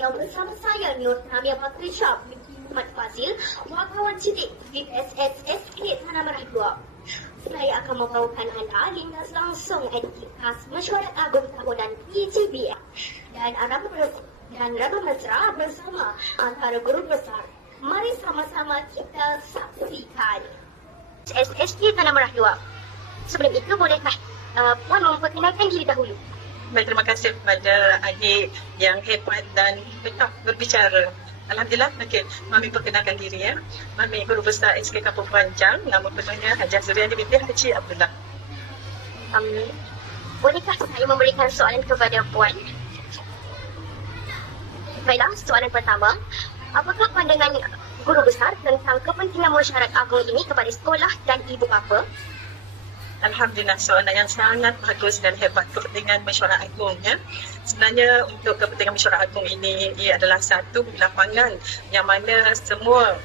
yang bersama saya Nur Tamia Bakri Syah binti Muhammad Fazil, wartawan cilik VSS SK Tanah Merah 2. Saya akan membawakan anda lintas langsung edisi khas Mesyuarat Agung Tahunan PGBF dan Rama Mesra bersama antara guru besar. Mari sama-sama kita saksikan. SSK Tanah Merah 2. Sebelum itu, bolehkah Puan memperkenalkan diri dahulu? Baik, terima kasih kepada adik yang hebat dan tetap berbicara. Alhamdulillah, okey. Mami perkenalkan diri ya. Mami Guru Besar SK Kampung Panjang, nama penuhnya Hajah Zuriani binti Haji Abdullah. Bolehkah saya memberikan soalan kepada Puan? Baiklah, soalan pertama. Apakah pandangan Guru Besar tentang kepentingan mesyuarat agung ini kepada sekolah dan ibu bapa? Alhamdulillah, soalan yang sangat bagus dan hebat. Kepentingan mesyuarat agung ya. Sebenarnya untuk kepentingan mesyuarat agung ini, ia adalah satu lapangan yang mana semua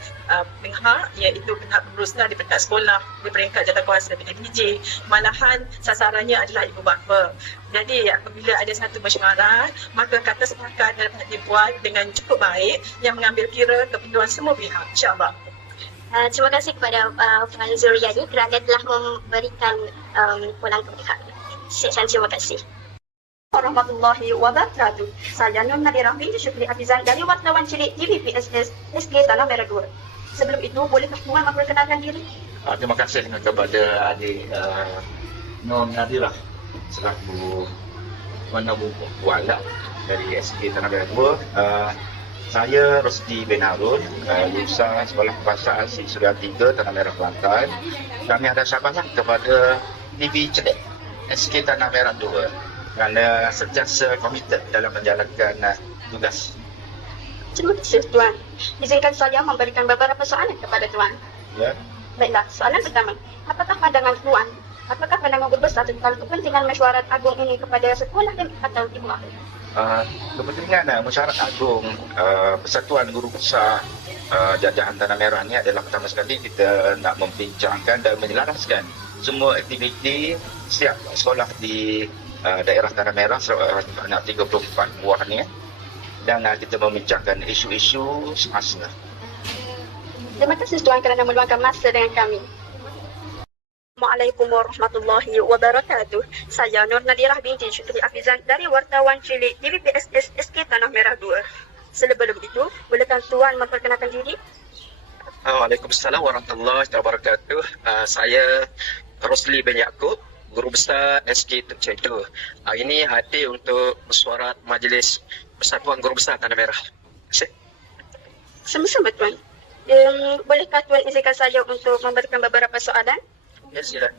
pihak, iaitu pihak berusaha di peringkat sekolah, di peringkat jawatankuasa PNJ, malahan sasarannya adalah ibu bapa. Jadi apabila ada satu mesyuarat, maka kata sepakat dapat dibuat dengan cukup baik yang mengambil kira keperluan semua pihak, insya-Allah. Terima kasih kepada Puan Zuriani kerana telah memberikan pulang kepada sekian. Terima kasih. Warahmatullahi wabarakatuh. Saya Nur Nadira binti Syukri Hafizan dari wartawan cilik TVPSS SK Tanah Merah 2. Sebelum itu, bolehkah Puan memperkenalkan diri? Terima kasih kepada adik Nur Nadira selaku penabuh Puan dari SK Tanah Merah 2. Saya Rosdi bin Harun, lulusan Sekolah Kebangsaan Sri Suria 3 Tanah Merah Kelantan. Kami ada sahabat kepada TV Celik SK Tanah Merah 2 kerana sentiasa komited dalam menjalankan tugas. Terima kasih Tuan. Izinkan saya memberikan beberapa soalan kepada Tuan. Ya. Baiklah, soalan pertama. Apakah pandangan Tuan? Apakah pandangan Guru Besar tentang kepentingan mesyuarat agung ini kepada sekolah dan atau ibu bapa? Kepentingan mesyuarat agung Persatuan Guru Besar Jajahan Tanah Merah ni adalah pertama sekali kita nak membincangkan dan menyelaraskan semua aktiviti setiap sekolah di daerah Tanah Merah sebanyak 34 buah ni dan kita membincangkan isu-isu semasa. Terima kasih Tuan kerana meluangkan masa dengan kami. Assalamualaikum warahmatullahi wabarakatuh. Saya Nur Nadirah binti Syukri Hafizan dari wartawan cilik TVPSS SK Tanah Merah 2. Sebelum itu, bolehkah Tuan memperkenalkan diri? Waalaikumsalam warahmatullahi wabarakatuh. Saya Rosli bin Yaakob, Guru Besar SK Tuk Cik 2. Hari ini hadir untuk mesyuarat Majlis Persatuan Guru Besar Tanah Merah. Terima kasih. Sama-sama Tuan. Bolehkah Tuan izinkan saya untuk memberikan beberapa soalan? Ya, silakan.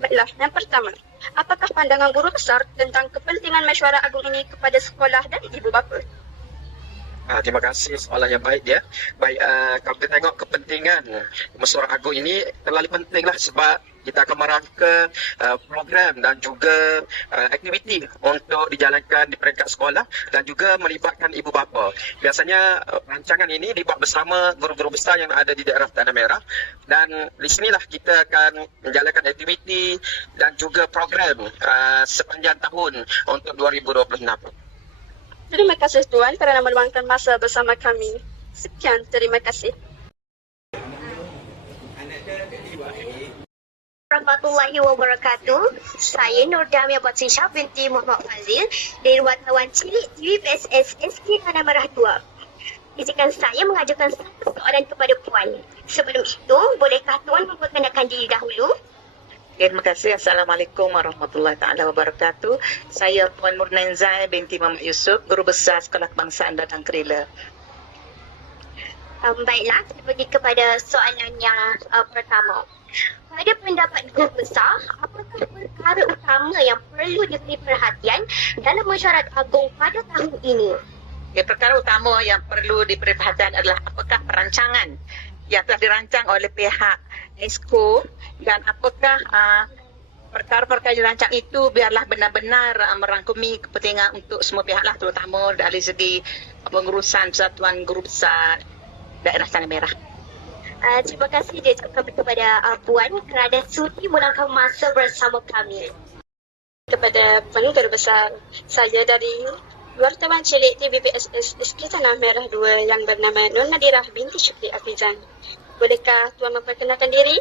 Baiklah, yang pertama. Apakah pandangan Guru Besar tentang kepentingan mesyuarat agung ini kepada sekolah dan ibu bapa? Terima kasih, soalan yang baik ya. Baik, kalau kita tengok kepentingan mesyuarat agung ini terlalu pentinglah sebab kita akan merangka program dan juga aktiviti untuk dijalankan di peringkat sekolah dan juga melibatkan ibu bapa. Biasanya rancangan ini dibuat bersama guru-guru besar yang ada di daerah Tanah Merah dan di sinilah kita akan menjalankan aktiviti dan juga program sepanjang tahun untuk 2026. Terima kasih Tuan kerana meluangkan masa bersama kami. Sekian, terima kasih. Warahmatullahi wabarakatuh. Saya Nur Damia Bakri Syah binti Muhammad Fazil dari wartawan cilik TVPSS SK Tanah Merah 2. Izinkan saya mengajukan satu soalan kepada Puan. Sebelum itu, bolehkah Tuan memperkenalkan diri dahulu? Terima kasih. Assalamualaikum warahmatullahi taala wabarakatuh. Saya Puan Murnenzai binti Muhammad Yusuf, Guru Besar Sekolah Kebangsaan Dadang Kerila. Baiklah, kita pergi kepada soalan yang pertama. Pada pendapat Guru Besar, apakah perkara utama yang perlu diberi perhatian dalam mesyuarat agung pada tahun ini? Perkara utama yang perlu diberi perhatian adalah apakah perancangan yang telah dirancang oleh pihak ESCO dan apakah perkara-perkara yang dirancang itu biarlah benar-benar merangkumi kepentingan untuk semua pihak lah, terutama dari segi pengurusan Persatuan Guru Besar Daerah Tanah Merah. Terima kasih kepada Puan kerana sudi meluangkan masa bersama kami. Kepada Puan Guru Besar, saya dari wartawan cilik TVPSS SK Tanah Merah 2 yang bernama Nur Nadirah binti Syukri Afizan. Bolehkah Tuan memperkenalkan diri?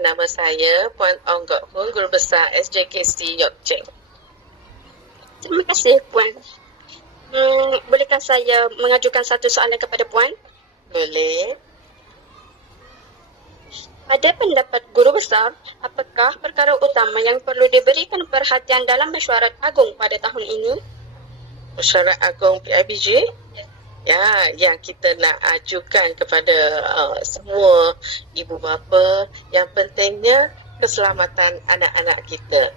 Nama saya Puan Ong Gok Hun, Guru Besar SJKC Yok Cheng. Terima kasih Puan. Bolehkah saya mengajukan satu soalan kepada Puan? Boleh? Pada pendapat Guru Besar, apakah perkara utama yang perlu diberikan perhatian dalam mesyuarat agung pada tahun ini? Mesyuarat Agung PIBG? Ya, yang kita nak ajukan kepada semua ibu bapa, yang pentingnya keselamatan anak-anak kita.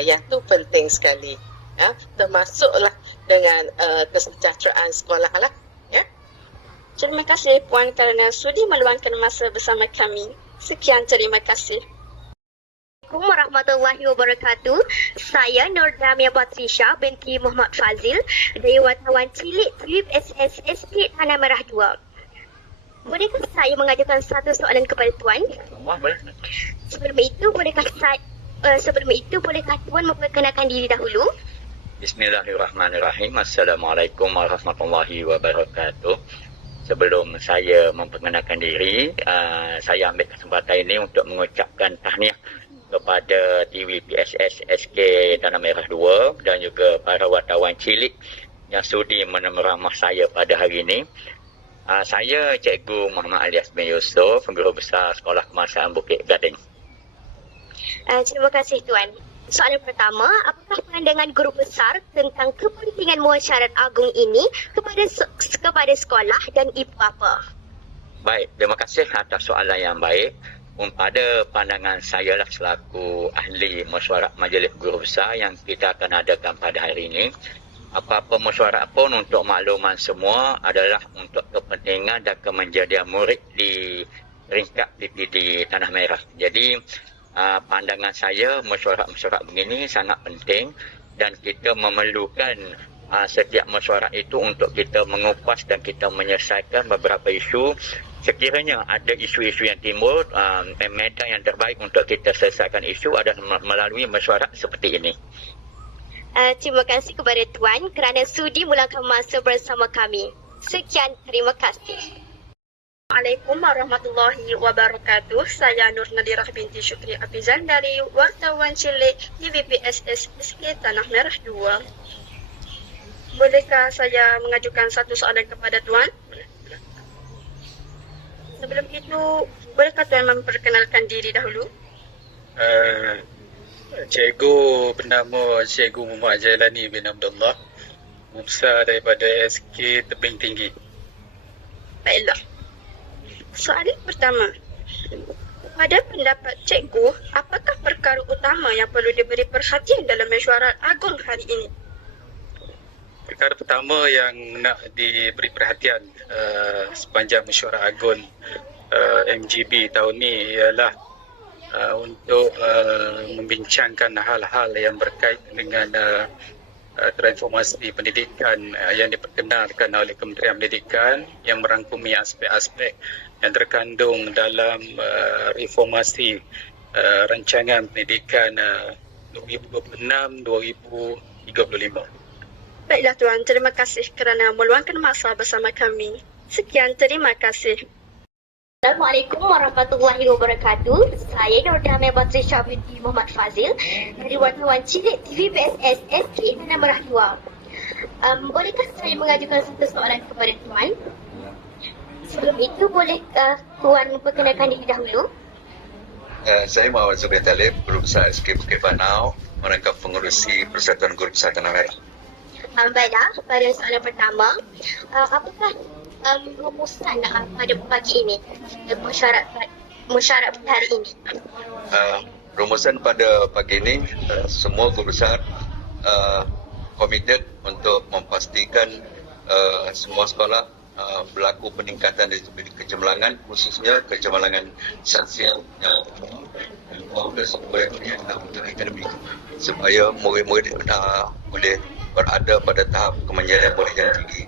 Yang tu penting sekali. Ya, termasuklah dengan kesejahteraan sekolah lah. Ya. Terima kasih Puan kerana sudi meluangkan masa bersama kami. Sekian, terima kasih. Assalamualaikum warahmatullahi wabarakatuh. Saya Nur Damia Patrisha binti Muhammad Fazil dari wartawan cilik TVPSS SK Tanah Merah 2. Bolehkah saya mengajukan satu soalan kepada Tuan? Boleh. Sebelum itu, bolehkah Tuan memperkenalkan diri dahulu? Bismillahirrahmanirrahim. Assalamualaikum warahmatullahi wabarakatuh. Sebelum saya memperkenalkan diri, saya ambil kesempatan ini untuk mengucapkan tahniah kepada TVPSS SK Tanah Merah 2 dan juga para wartawan cilik yang sudi meneramah saya pada hari ini. Saya Cikgu Muhammad Alias bin Yusof, Guru Besar Sekolah Kebangsaan Bukit Gading. Terima kasih Tuan. Soalan pertama, apakah pandangan Guru Besar tentang kepentingan mesyuarat agung ini kepada sekolah dan ibu bapa? Baik, terima kasih atas soalan yang baik. Pada pandangan saya lah selaku ahli mesyuarat Majlis Guru Besar yang kita akan adakan pada hari ini, apa-apa mesyuarat pun untuk makluman semua adalah untuk kepentingan dan kemenjadian murid di peringkat PPD Tanah Merah. Jadi pandangan saya mesyuarat begini sangat penting dan kita memerlukan setiap mesyuarat itu untuk kita mengupas dan kita menyelesaikan beberapa isu. Sekiranya ada isu-isu yang timbul, medan yang terbaik untuk kita selesaikan isu adalah melalui mesyuarat seperti ini. Terima kasih kepada Tuan kerana sudi meluangkan masa bersama kami. Sekian, terima kasih. Assalamualaikum warahmatullahi wabarakatuh. Saya Nur Nadirah binti Syukri Afizan dari wartawan cilik TVPSS SK Tanah Merah 2. Bolehkah saya mengajukan satu soalan kepada Tuan? Sebelum itu, bolehkah Tuan memperkenalkan diri dahulu? Cikgu bernama Cikgu Muhammad Jailani bin Abdullah, Besar daripada SK Tebing Tinggi. Baiklah. Soalan pertama. Pada pendapat Cikgu, apakah perkara utama yang perlu diberi perhatian dalam mesyuarat agung hari ini? Perkara pertama yang nak diberi perhatian sepanjang mesyuarat agung MGB tahun ni ialah untuk membincangkan hal-hal yang berkaitan dengan transformasi pendidikan yang diperkenalkan oleh Kementerian Pendidikan yang merangkumi aspek-aspek yang terkandung dalam reformasi rancangan pendidikan 2026-2035. Baiklah Tuan, terima kasih kerana meluangkan masa bersama kami. Sekian, terima kasih. Assalamualaikum warahmatullahi wabarakatuh. Saya Nur Damia Patrisha binti Muhammad Fazil dari wartawan cilik TVPSS SK Tanah Merah 2. Bolehkah saya mengajukan satu soalan kepada Tuan? Sebelum itu, bolehkah Tuan memperkenalkan diri dahulu? Saya Muhammad Zubir Talib, Guru Besar SK Bukit Banau, merangkap pengerusi Persatuan Guru Besar Tanah Merah. Baiklah, pada soalan pertama, apakah rumusan pada pagi ini, mesyuarat pada hari ini? Rumusan pada pagi ini, semua guru besar komited untuk memastikan semua sekolah berlaku peningkatan dari kecemerlangan, khususnya kecemerlangan sosial yang fokus untuk akademik, supaya murid-murid boleh berada pada tahap kemenjadian murid yang tinggi.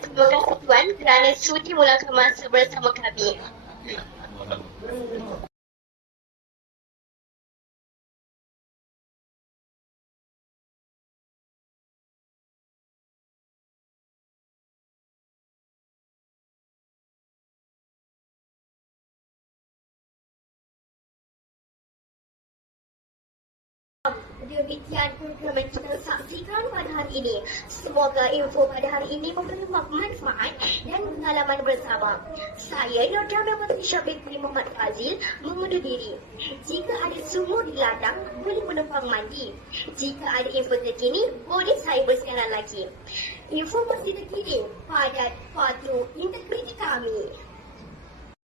Terima kasih Tuan kerana sudi meluangkan masa bersama kami. demikian program yang kita saksikan pada hari ini. Semoga info pada hari ini memberi manfaat dan pengalaman bersama. Saya Yordana Putri Syabik Muhammad Fazil mengundur diri. Jika ada sumur di ladang, boleh menumpang mandi. Jika ada info terkini, boleh saya bersiaran lagi. Informasi terkini pada Padu Integriti kami.